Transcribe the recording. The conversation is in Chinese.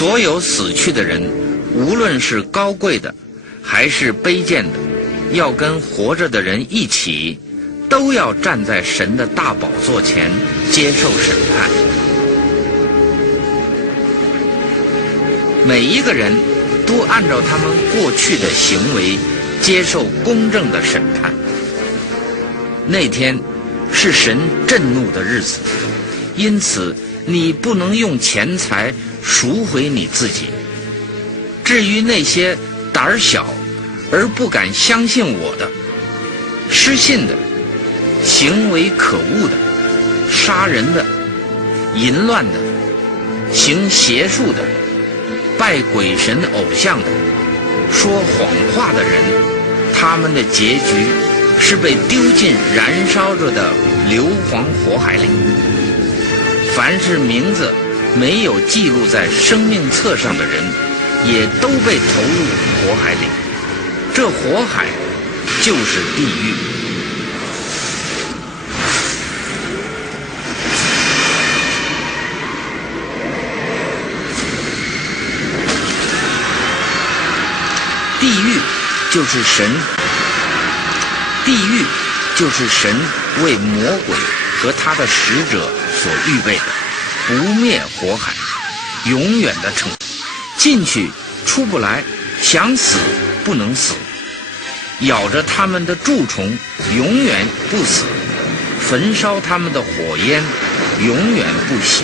所有死去的人，无论是高贵的还是卑贱的，要跟活着的人一起，都要站在神的大宝座前接受审判。每一个人都按照他们过去的行为接受公正的审判。那天是神震怒的日子，因此你不能用钱财赎回你自己。至于那些胆儿小而不敢相信我的、失信的、行为可恶的、杀人的、淫乱的、行邪术的、拜鬼神偶像的、说谎话的人，他们的结局是被丢进燃烧着的硫磺火海里。凡是名字没有记录在生命册上的人，也都被投入火海里。这火海就是地狱。地狱就是神为魔鬼和他的使者所预备的不灭火海，永远的惩罚。进去出不来，想死不能死，咬着他们的蛀虫永远不死，焚烧他们的火焰永远不熄。